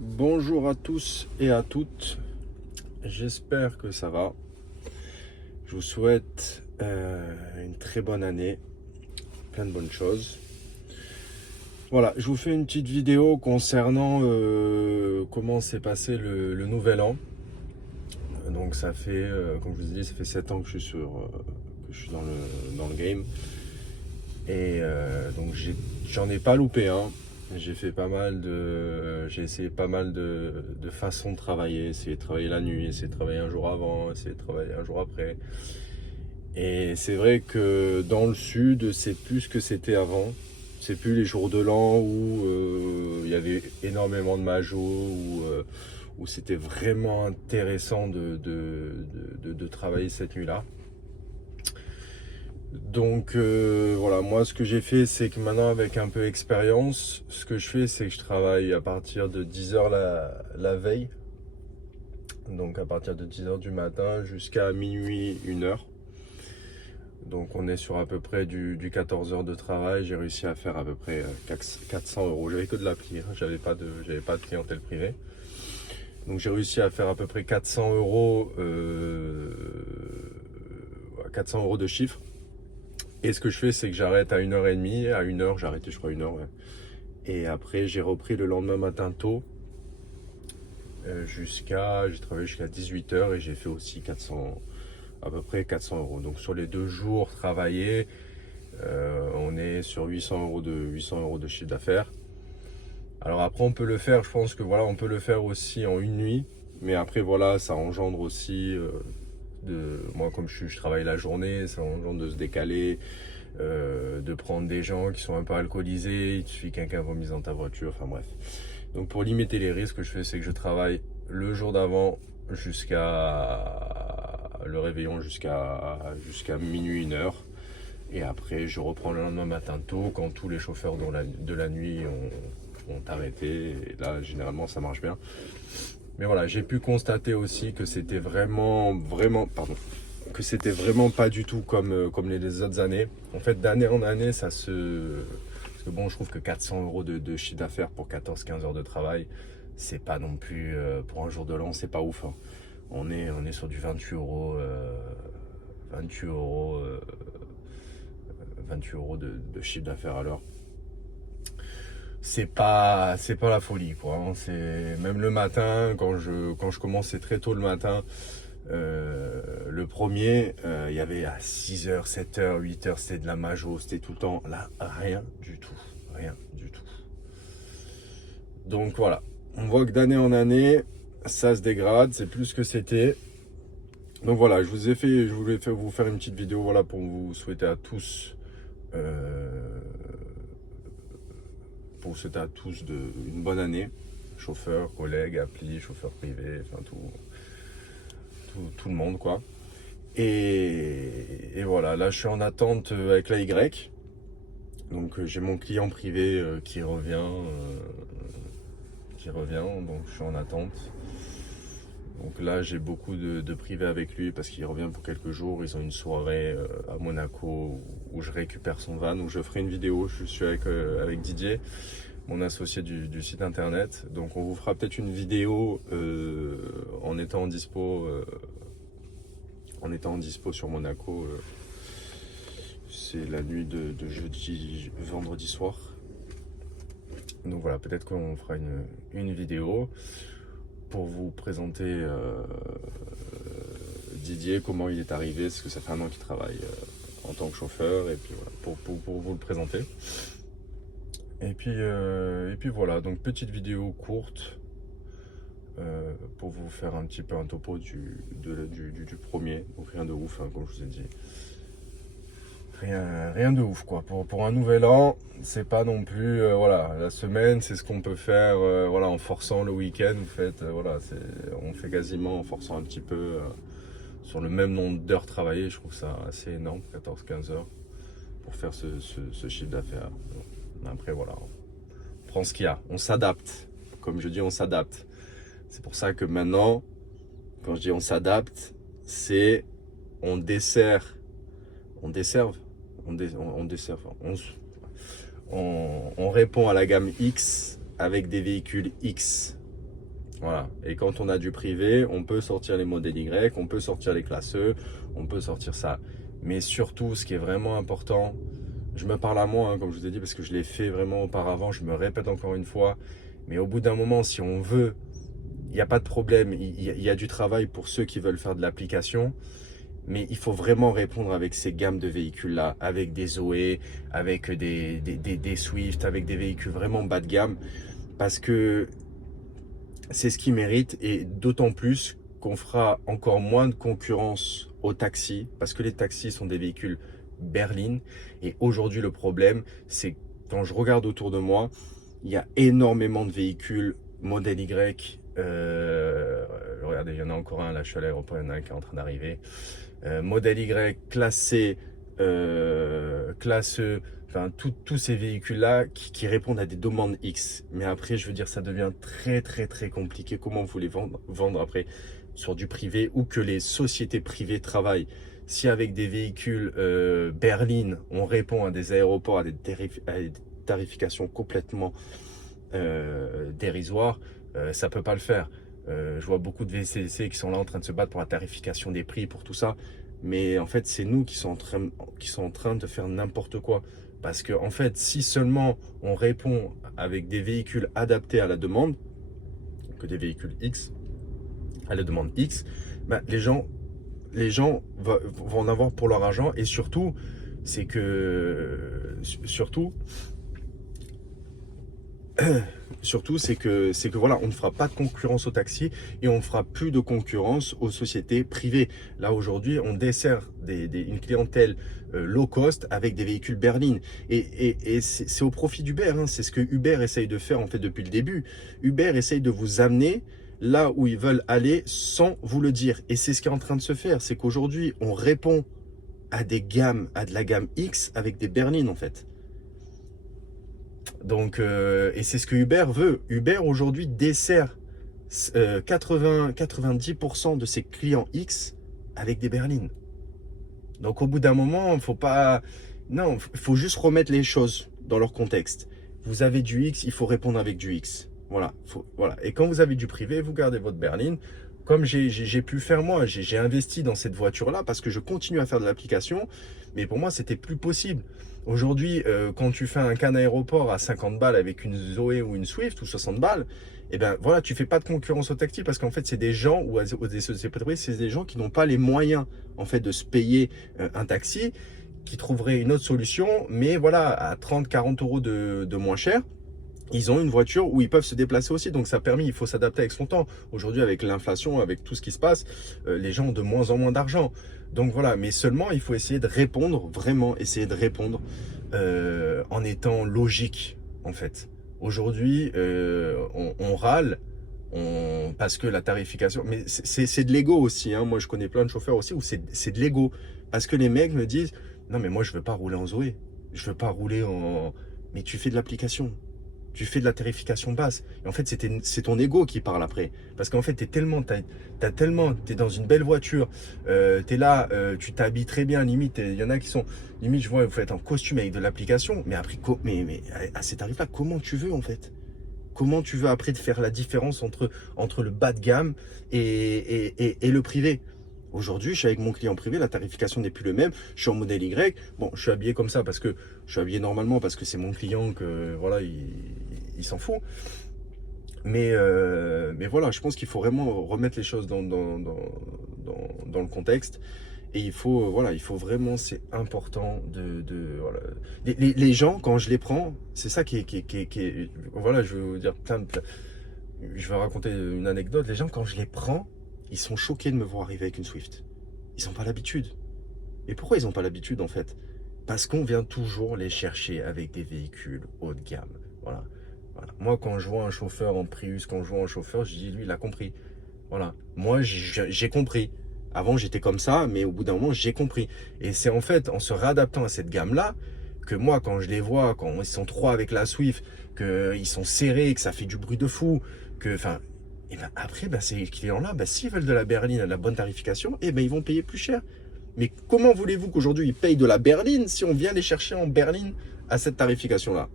Bonjour à tous et à toutes, j'espère que ça va. Je vous souhaite une très bonne année, plein de bonnes choses. Voilà, je vous fais une petite vidéo concernant comment s'est passé le nouvel an. Donc ça fait, comme je vous ai dit, ça fait 7 ans que je suis dans le game. Et donc j'en ai pas loupé un. J'ai essayé pas mal de façons de travailler, essayer de travailler la nuit, essayer de travailler un jour avant, essayer de travailler un jour après. Et c'est vrai que dans le sud, c'est plus ce que c'était avant. C'est plus les jours de l'an où il y avait énormément de majos, où c'était vraiment intéressant de travailler cette nuit-là. Donc voilà, moi ce que j'ai fait, c'est que maintenant avec un peu d'expérience, ce que je fais, c'est que je travaille à partir de 10 h la veille. Donc à partir de 10 h du matin jusqu'à minuit, 1 h. Donc on est sur à peu près du 14 heures de travail. J'ai réussi à faire à peu près 400 euros. J'avais que de l'appli, hein. J'avais pas de clientèle privée. Donc j'ai réussi à faire à peu près 400 euros, 400 euros de chiffre. Et ce que je fais, c'est que j'arrête à 1 h 30. À 1 h, j'ai arrêté, je crois, 1 h, ouais. Et après, j'ai repris le lendemain matin tôt. J'ai travaillé jusqu'à 18 h et j'ai fait aussi 400, à peu près 400 euros. Donc sur les 2 jours travaillés, on est sur 800 euros de chiffre d'affaires. Alors après, on peut le faire, je pense que voilà, on peut le faire aussi en une nuit. Mais après, voilà, ça engendre aussi, moi comme je travaille la journée, ça engendre de se décaler, de prendre des gens qui sont un peu alcoolisés, il suffit que quelqu'un vomisse dans ta voiture, enfin bref. Donc pour limiter les risques, ce que je fais, c'est que je travaille le jour d'avant jusqu'à le réveillon jusqu'à minuit, 1 h. Et après, je reprends le lendemain matin tôt quand tous les chauffeurs de la nuit ont arrêté. Et là, généralement, ça marche bien. Mais voilà, j'ai pu constater aussi que c'était que c'était vraiment pas du tout comme les autres années. En fait, d'année en année, parce que bon, je trouve que 400 euros de chiffre d'affaires pour 14-15 heures de travail, c'est pas non plus, pour un jour de l'an, c'est pas ouf, hein. On est sur du 28 euros, 28 euros, 28 euros de chiffre d'affaires à l'heure. C'est pas la folie, quoi, hein. C'est même le matin, quand je commençais très tôt le matin, le premier, il y avait à 6 h, 7 h, 8 h, c'était de la majo, c'était tout le temps. Là, rien du tout. Rien du tout. Donc voilà, on voit que d'année en année, ça se dégrade, c'est plus ce que c'était. Donc voilà, je voulais vous faire une petite vidéo, voilà, pour vous souhaiter à tous, une bonne année. Chauffeurs, collègues, appli, chauffeurs privés, enfin tout le monde, quoi. Et voilà, là je suis en attente avec la Y. Donc j'ai mon client privé qui revient, donc je suis en attente. Donc là j'ai beaucoup de privé avec lui parce qu'il revient pour quelques jours. Ils ont une soirée à Monaco où je récupère son van, où je ferai une vidéo. Je suis avec Didier, mon associé du site internet. Donc on vous fera peut-être une vidéo en étant dispo sur Monaco. C'est la nuit de vendredi soir. Donc voilà, peut-être qu'on fera une vidéo pour vous présenter Didier, comment il est arrivé, parce que ça fait 1 an qu'il travaille en tant que chauffeur, et puis voilà, pour vous le présenter. Et puis voilà, donc petite vidéo courte pour vous faire un petit peu un topo du premier, donc rien de ouf, hein, comme je vous ai dit. Rien de ouf, quoi. Pour un nouvel an, c'est pas non plus, voilà, la semaine, c'est ce qu'on peut faire, voilà, en forçant le week-end. En fait, voilà, on fait quasiment en forçant un petit peu sur le même nombre d'heures travaillées. Je trouve ça assez énorme, 14-15 heures, pour faire ce chiffre d'affaires. Après, voilà, on prend ce qu'il y a, on s'adapte. Comme je dis, on s'adapte. C'est pour ça que maintenant, quand je dis on s'adapte, c'est on dessert, on desserve, on desserve, on répond à la gamme X avec des véhicules X. Voilà. Et quand on a du privé, on peut sortir les modèles Y, on peut sortir les classes E, on peut sortir ça. Mais surtout, ce qui est vraiment important, je me parle à moi, hein, comme je vous ai dit, parce que je l'ai fait vraiment auparavant, je me répète encore une fois, mais au bout d'un moment, si on veut, il n'y a pas de problème, il y a du travail pour ceux qui veulent faire de l'application, mais il faut vraiment répondre avec ces gammes de véhicules-là, avec des Zoé, avec des Swift, avec des véhicules vraiment bas de gamme, parce que c'est ce qui mérite, et d'autant plus qu'on fera encore moins de concurrence aux taxis, parce que les taxis sont des véhicules berlines. Et aujourd'hui, le problème, c'est quand je regarde autour de moi, il y a énormément de véhicules modèle Y. Regardez, il y en a encore un, là je suis à l'aéroport, il y en a un qui est en train d'arriver. Modèle Y, classe C, classe E, enfin tous ces véhicules-là qui répondent à des demandes X. Mais après, je veux dire, ça devient très compliqué. Comment vous les vendre après sur du privé, ou que les sociétés privées travaillent? Si avec des véhicules berlines, on répond à des aéroports, à des tarifications complètement dérisoires, ça peut pas le faire. Je vois beaucoup de VCC qui sont là en train de se battre pour la tarification des prix, pour tout ça. Mais en fait, c'est nous qui sont en train de faire n'importe quoi. Parce que en fait, si seulement on répond avec des véhicules adaptés à la demande, que des véhicules X, à la demande X, ben, les gens vont en avoir pour leur argent. Et surtout, c'est que c'est que voilà, on ne fera pas de concurrence aux taxis, et on ne fera plus de concurrence aux sociétés privées. Là aujourd'hui, on dessert une clientèle low cost avec des véhicules berlines, et c'est au profit d'Uber, hein. C'est ce que Uber essaye de faire en fait depuis le début. Uber essaye de vous amener là où ils veulent aller sans vous le dire, et c'est ce qui est en train de se faire. C'est qu'aujourd'hui, on répond à de la gamme X avec des berlines en fait. Donc, et c'est ce que Uber veut. Uber aujourd'hui dessert 90% de ses clients X avec des berlines. Donc au bout d'un moment, faut pas... Non, il faut juste remettre les choses dans leur contexte. Vous avez du X, il faut répondre avec du X. Voilà, voilà. Et quand vous avez du privé, vous gardez votre berline. Comme j'ai pu faire moi, j'ai investi dans cette voiture-là parce que je continue à faire de l'application. Mais pour moi, c'était plus possible. Aujourd'hui, quand tu fais un can aéroport à 50 balles avec une Zoé ou une Swift, ou 60 balles, et ben voilà, tu fais pas de concurrence au taxi, parce qu'en fait, c'est des gens, ou des sociétés, c'est des gens qui n'ont pas les moyens en fait de se payer un taxi, qui trouveraient une autre solution, mais voilà, à 30-40 euros de moins cher. Ils ont une voiture où ils peuvent se déplacer aussi, donc ça permet, il faut s'adapter avec son temps. Aujourd'hui, avec l'inflation, avec tout ce qui se passe, les gens ont de moins en moins d'argent. Donc voilà, mais seulement il faut essayer de répondre, vraiment essayer de répondre en étant logique en fait. Aujourd'hui, on râle parce que la tarification, mais c'est de l'ego aussi, hein. Moi je connais plein de chauffeurs aussi où c'est de l'ego, parce que les mecs me disent, non mais moi je veux pas rouler en Zoé, je veux pas rouler en... Mais tu fais de l'application. Tu fais de la tarification basse. Et en fait, c'est ton ego qui parle après. Parce qu'en fait, t'es dans une belle voiture, t'es là, tu t'habilles très bien, limite, il y en a qui sont, limite, je vois, vous faites en costume avec de l'application, mais après, mais à ces tarifs-là, comment tu veux, en fait? Comment tu veux après de faire la différence entre le bas de gamme et le privé? Aujourd'hui, je suis avec mon client privé, la tarification n'est plus le même. Je suis en modèle Y. Bon, je suis habillé comme ça parce que je suis habillé normalement, parce que c'est mon client, que voilà, il s'en fout. Mais voilà, je pense qu'il faut vraiment remettre les choses dans le contexte. Et il faut, voilà, il faut vraiment, c'est important voilà. Les gens, quand je les prends, c'est ça qui est, voilà, je vais vous dire je vais raconter une anecdote. Les gens, quand je les prends, ils sont choqués de me voir arriver avec une Swift. Ils n'ont pas l'habitude. Et pourquoi ils n'ont pas l'habitude en fait? Parce qu'on vient toujours les chercher avec des véhicules haut de gamme. Voilà. Voilà. Moi, quand je vois un chauffeur en Prius, quand je vois un chauffeur, je dis, lui, il a compris. Voilà. Moi, j'ai compris. Avant, j'étais comme ça, mais au bout d'un moment, j'ai compris. Et c'est en fait en se réadaptant à cette gamme-là que moi, quand je les vois, quand ils sont trois avec la Swift, qu'ils sont serrés, que ça fait du bruit de fou, que, enfin, et ben après, ben ces clients-là, ben, s'ils veulent de la berline à la bonne tarification, et ben ils vont payer plus cher. Mais comment voulez-vous qu'aujourd'hui ils payent de la berline si on vient les chercher en berline à cette tarification-là?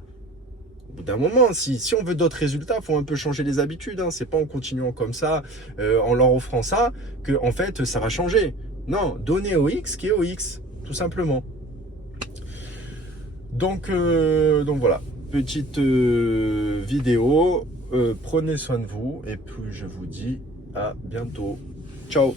bout d'un moment, si on veut d'autres résultats, il faut un peu changer les habitudes. Hein. C'est pas en continuant comme ça, en leur offrant ça, que en fait ça va changer. Non, donnez au X qui est au X, tout simplement. Donc voilà, petite vidéo. Prenez soin de vous et puis je vous dis à bientôt. Ciao.